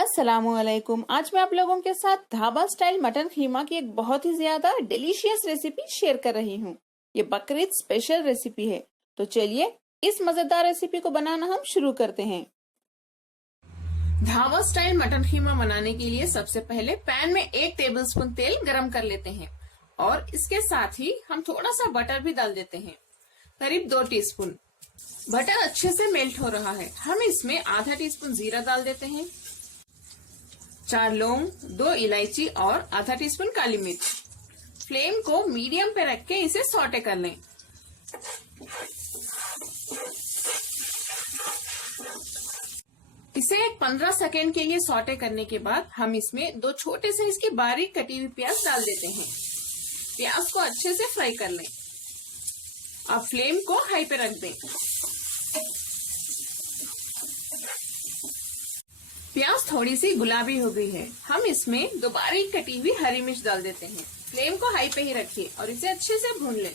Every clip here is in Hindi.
अस्सलामुअलैकुम। आज मैं आप लोगों के साथ ढाबा स्टाइल मटन खीमा की एक बहुत ही ज्यादा डिलीशियस रेसिपी शेयर कर रही हूँ। ये बकरीद स्पेशल रेसिपी है, तो चलिए इस मजेदार रेसिपी को बनाना हम शुरू करते हैं। ढाबा स्टाइल मटन खीमा बनाने के लिए सबसे पहले पैन में 1 टेबलस्पून तेल गरम कर लेते हैं और इसके साथ ही हम थोड़ा सा बटर भी डाल देते हैं, करीब 2 टीस्पून। बटर अच्छे से मेल्ट हो रहा है, हम इसमें आधा टीस्पून जीरा डाल देते हैं, 4 लौंग, 2 इलायची और आधा टीस्पून काली मिर्च। फ्लेम को मीडियम पे रख के इसे सौटे कर लें। इसे 15 सेकेंड के लिए सौटे करने के बाद हम इसमें 2 छोटे साइज की बारीक कटी हुई प्याज डाल देते हैं। प्याज को अच्छे से फ्राई कर लें। अब फ्लेम को हाई पे रख दें। प्याज थोड़ी सी गुलाबी हो गई है, हम इसमें 2 बारीक कटी हुई हरी मिर्च डाल देते हैं। फ्लेम को हाई पे ही रखिए और इसे अच्छे से भून लें।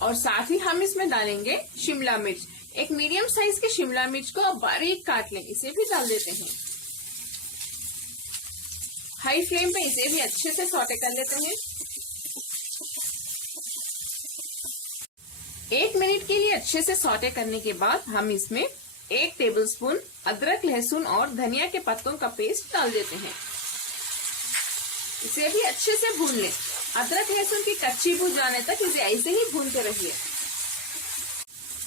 और साथ ही हम इसमें डालेंगे शिमला मिर्च। एक मीडियम साइज की शिमला मिर्च को बारीक काट लें, इसे भी डाल देते हैं। हाई फ्लेम पे इसे भी अच्छे से सौटे कर लेते हैं। 1 मिनट के लिए अच्छे से सौटे करने के बाद हम इसमें 1 टेबलस्पून अदरक, लहसुन और धनिया के पत्तों का पेस्ट डाल देते हैं। इसे भी अच्छे से भून लें। अदरक लहसुन की कच्ची बू जाने तक इसे ऐसे ही भूनते रहिए।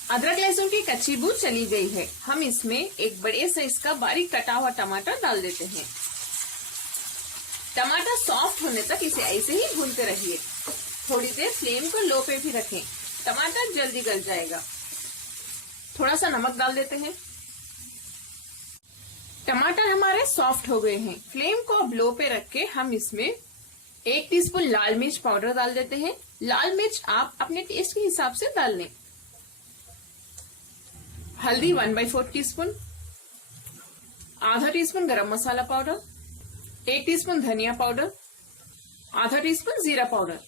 अदरक लहसुन की कच्ची बू चली गई है, हम इसमें एक बड़े साइज का बारीक कटा हुआ टमाटर डाल देते हैं। टमाटर सॉफ्ट होने तक इसे ऐसे ही भूनते रहिए। थोड़ी देर फ्लेम को लो पे भी रखें, टमाटर जल्दी गल जाएगा। थोड़ा सा नमक डाल देते हैं। टमाटर हमारे सॉफ्ट हो गए हैं। फ्लेम को अब लो पे रख के हम इसमें 1 टीस्पून लाल मिर्च पाउडर डाल देते हैं। लाल मिर्च आप अपने टेस्ट के हिसाब से डाल लें। हल्दी 1/4 टीस्पून, आधा टीस्पून गरम मसाला पाउडर, 1 टीस्पून धनिया पाउडर, आधा टीस्पून जीरा पाउडर।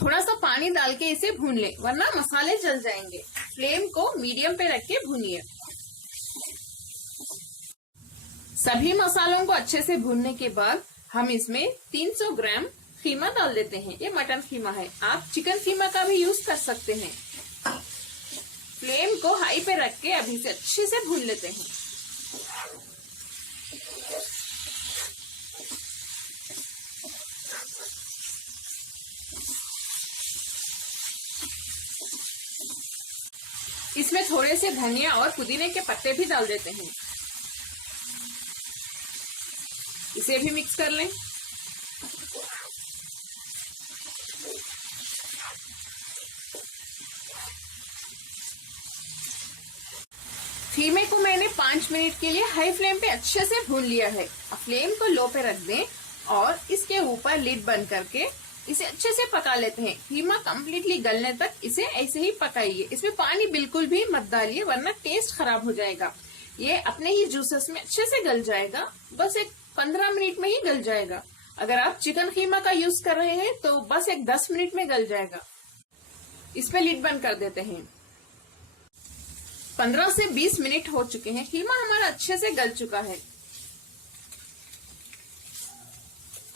थोड़ा सा पानी डाल के इसे भून लें, वरना मसाले जल जाएंगे। फ्लेम को मीडियम पे रख के भूनिए। सभी मसालों को अच्छे से भूनने के बाद हम इसमें 300 ग्राम खीमा डाल देते हैं। ये मटन खीमा है, आप चिकन खीमा का भी यूज कर सकते हैं। फ्लेम को हाई पे रख के अभी से अच्छे से भून लेते हैं। इसमें थोड़े से धनिया और पुदीने के पत्ते भी डाल देते हैं। इसे भी मिक्स कर लें। खीमे को मैंने 5 मिनट के लिए हाई फ्लेम पे अच्छे से भून लिया है। अब फ्लेम को लो पे रख दें और इसके ऊपर लिड बंद करके इसे अच्छे से पका लेते हैं। खीमा कम्प्लीटली गलने तक इसे ऐसे ही पकाइए। इसमें पानी बिल्कुल भी मत डालिए, वरना टेस्ट खराब हो जाएगा। ये अपने ही जूसेस में अच्छे से गल जाएगा। बस एक 15 मिनट में ही गल जाएगा। अगर आप चिकन खीमा का यूज कर रहे हैं तो बस एक 10 मिनट में गल जाएगा। इसमें लिड बंद कर देते हैं। 15 से 20 मिनट हो चुके हैं। खीमा हमारा अच्छे से गल चुका है।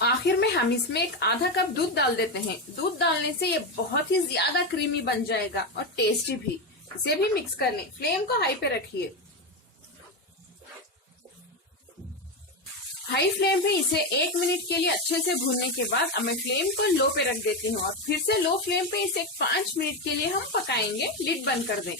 आखिर में हम इसमें एक आधा कप दूध डाल देते हैं। दूध डालने से ये बहुत ही ज्यादा क्रीमी बन जाएगा और टेस्टी भी। इसे भी मिक्स कर लें। फ्लेम को हाई पे रखिए। हाई फ्लेम पे इसे 1 मिनट के लिए अच्छे से भूनने के बाद अब मैं फ्लेम को लो पे रख देती हूँ और फिर से लो फ्लेम पे इसे 5 मिनट के लिए हम पकाएंगे। लिड बंद कर दें।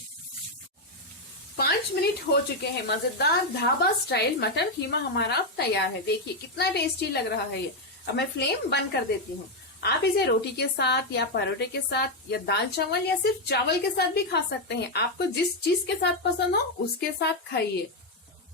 5 मिनट हो चुके हैं। मजेदार ढाबा स्टाइल मटन खीमा हमारा अब तैयार है। देखिए कितना टेस्टी लग रहा है ये। अब मैं फ्लेम बंद कर देती हूँ। आप इसे रोटी के साथ या परोठे के साथ या दाल चावल या सिर्फ चावल के साथ भी खा सकते हैं। आपको जिस चीज के साथ पसंद हो उसके साथ खाइए।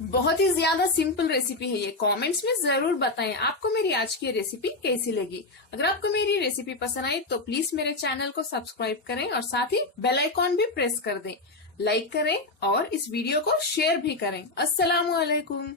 बहुत ही ज्यादा सिंपल रेसिपी है ये। कमेंट्स में जरूर बताएं आपको मेरी आज की रेसिपी कैसी लगी। अगर आपको मेरी रेसिपी पसंद आई तो प्लीज मेरे चैनल को सब्सक्राइब करें और साथ ही बेल आइकॉन भी प्रेस कर दें। लाइक करें और इस वीडियो को शेयर भी करें। अस्सलामुअलैकुम।